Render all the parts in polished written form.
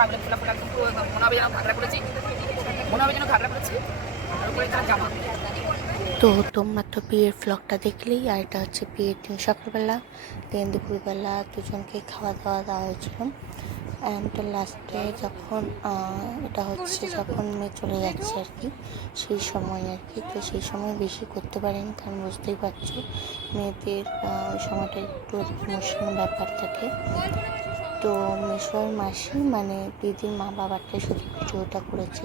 পাগলে ফোলা ফোলা একদম মনে হবে যেন ঘাগরা করেছি, মনে হবে যেন ঘাগরা করেছি, আর উপরে তার জামা। তো তোমরা তো বিয়ের ব্লগটা দেখলেই, আর এটা হচ্ছে বিয়ের দিন সকালবেলা, দেন দুপুরবেলা দুজনকে খাওয়া দাওয়া দেওয়া হয়েছিল। অ্যান্ড লাস্টে যখন এটা হচ্ছে যখন মেয়ে চলে যাচ্ছে আর কি, সেই সময় আর কি, তো সেই সময় বেশি করতে পারিনি, কারণ বুঝতেই পারছো মেয়েদের ওই সময়টা একটু ইমোশনাল ব্যাপার থাকে। তো মেশোর মাসি মানে দিদির মা বাবাটা শুধু ভিডিওটা করেছে,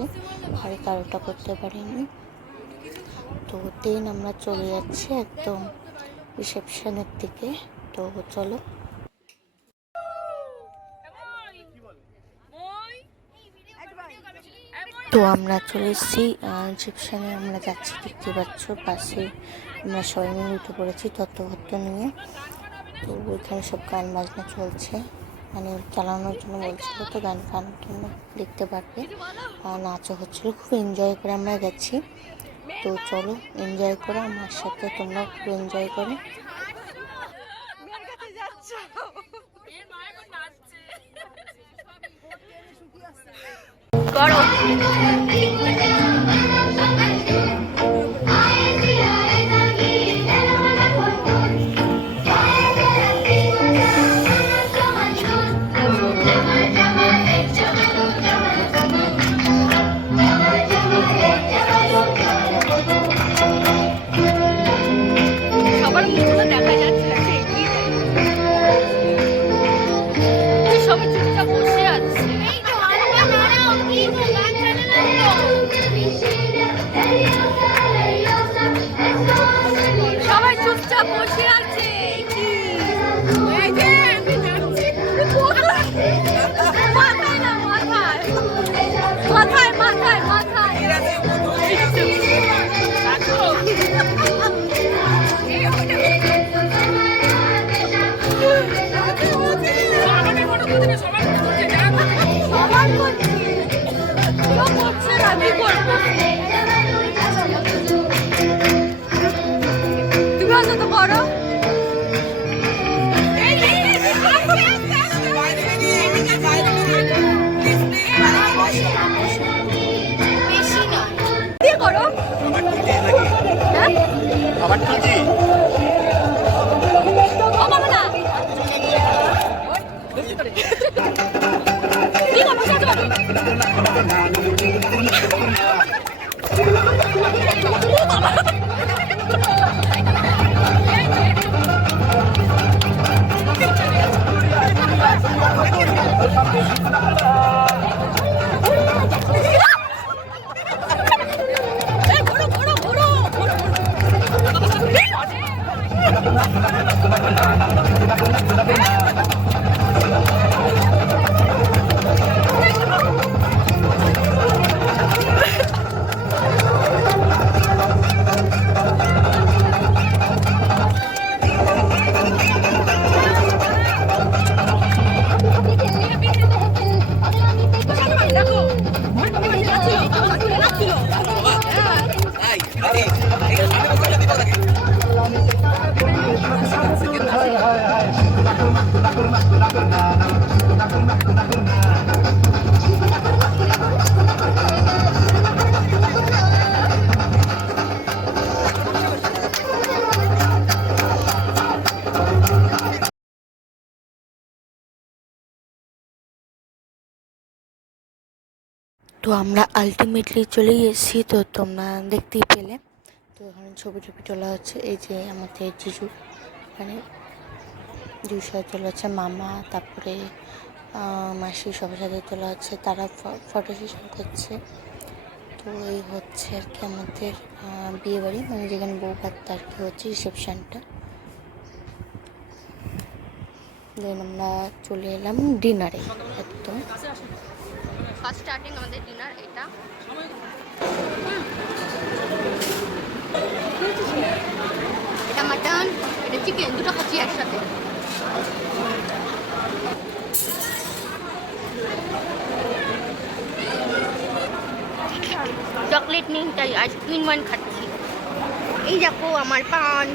আর কারোটা করতে পারিনি। তো দেন আমরা চলে যাচ্ছি একদম রিসেপশনের দিকে। তো চলো। তো আমরা চলে এসেছি রিসেপশনে, আমরা যাচ্ছি, দেখতে পাচ্ছ পাশে আমরা সবাই মিলে উঠে পড়েছি তত্ত্বপত্র নিয়ে। তো ওইখানে সব গান বাজনা চলছে, মানে চালানোর জন্য বলছিল, তো গান গানোর জন্য দেখতে পারবে। নাচও হচ্ছিলো, খুব এনজয় করে আমরা গেছি। তো চলো এনজয় করো আমার সাথে, তোমরাও খুব এনজয় করো। করো সবার মুখগুলো দেখা যাচ্ছে না, সবাই চুপচাপ বসে আছে। সবাই চুপচাপ বসে আছে। মাথায় না, মাথায় মাথায় মাথায় মাথায় সবার করছে, কেউ করছে না, আমি করবো। তুমি অন্তত করো। বেশি না দিয়ে করো। হ্যাঁ আবার তুলছি ও বাবা না কি করবো সাথে বাবা তো আমরা আলটিমেটলি চলেই এসেছি, তো তোমরা দেখতেই পেলে। তো ওখানে ছবি টবি তোলা হচ্ছে, এই যে আমাদের জিজু, মানে জিজুর সাথে তোলা হচ্ছে, মামা, তারপরে মাসি, সবার সাথে তোলা হচ্ছে, তারা ফটো সেশন করছে। তো এই হচ্ছে আর কি আমাদের বিয়েবাড়ি, মানে যেখানে বউ ভাতটা আর কি হচ্ছে, রিসেপশানটা। দেন আমরা চলে এলাম ডিনারে একদম। ফার্স্ট স্টার্টিং আমাদের ডিনার এটা। এটা মাটন, এটা চিকেন, দুটো খাচ্ছি একসাথে। চকলেট নেই তাই আইসক্রিম ওয়ান খাচ্ছি। এই দেখো আমার পান।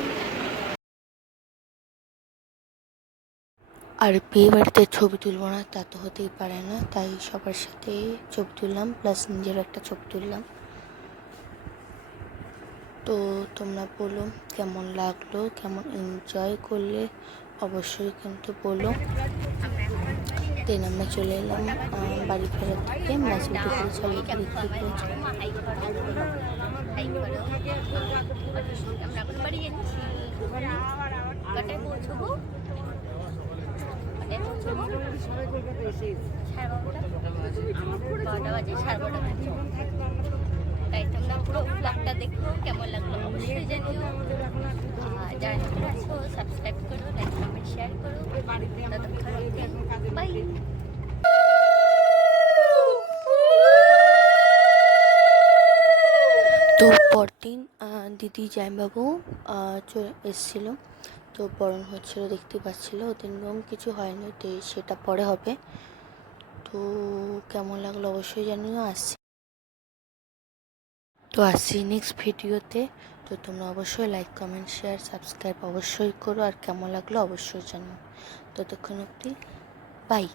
আর বিয়ে বাড়িতে ছবি তুলবো না তা তো হতেই পারে না, তাই সবার সাথে ছবি তুললাম, প্লাস নিজের একটা ছবি তুললাম। তো তোমরা বলো কেমন লাগলো, কেমন এনজয় করলে অবশ্যই কিন্তু বলো। দেন আমরা চলে এলাম বাড়ি ফেরার থেকে, ম্যাচ উঠে পড়েছে অলরেডি দেখতে পেয়েছি। আমরা এখন বাড়ি যাচ্ছি। কটায় পৌঁছবো? কটায় পৌঁছবো? 12টা বাজে, 12:30। তাই তোমরা পুরো ব্লগটা দেখো, কেমন লাগলো অবশ্যই জানিও। আর যারা নতুন আছো সাবস্ক্রাইব করো, লাইক কমেন্ট শেয়ার করো। বাই। তো পরদিন দিদি জামাইবাবু এসেছিল, তো বরণ হচ্ছিল, দেখতে পাচ্ছিলো। ওদের নিয়ম কিছু হয়নি, তো সেটা পরে হবে। তো কেমন লাগলো অবশ্যই জানিও। আসছি নেক্সট ভিডিওতে। তো তোমরা অবশ্যই লাইক কমেন্ট শেয়ার সাবস্ক্রাইব অবশ্যই করো, আর কেমন লাগলো অবশ্যই জানিও। ততক্ষণ অবধি বাই।